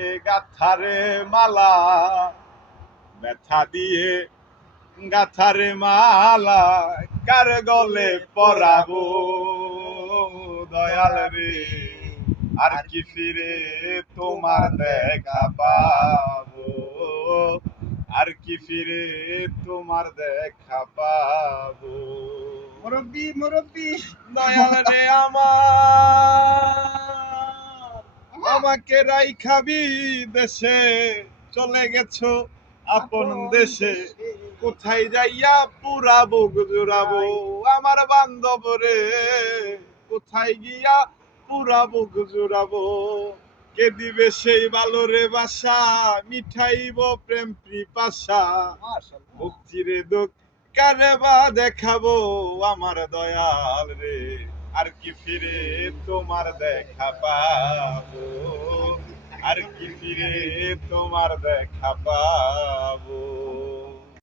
এ গাথারে মালা ব্যথা দিয়ে গাথারে মালা কার গলে পরাবো দয়াল রে আর কি ফিরে তোমার দেখা পাবো আর কি ফিরে তোমার দেখা পাবো মুরব্বি মুরব্বি দয়াল রে আমার আমাকে রাইখাবি দেশে চলে গেছো আপন দেশে কোথায় যাইয়া পুরাবো গুজরাবো আমার বান্ধব রে কোথায় গিয়া পুরাবো গুজরাবো কে দিবে সেই ভালো রে বাসা মিঠাইব প্রেম পিপাসা মুখ চিরে দুঃখ কারে বা দেখাবো আমার দয়াল রে আর কি ফিরে তোমার দেখা পাবো আর কি ফিরে তোমার দেখা পাবো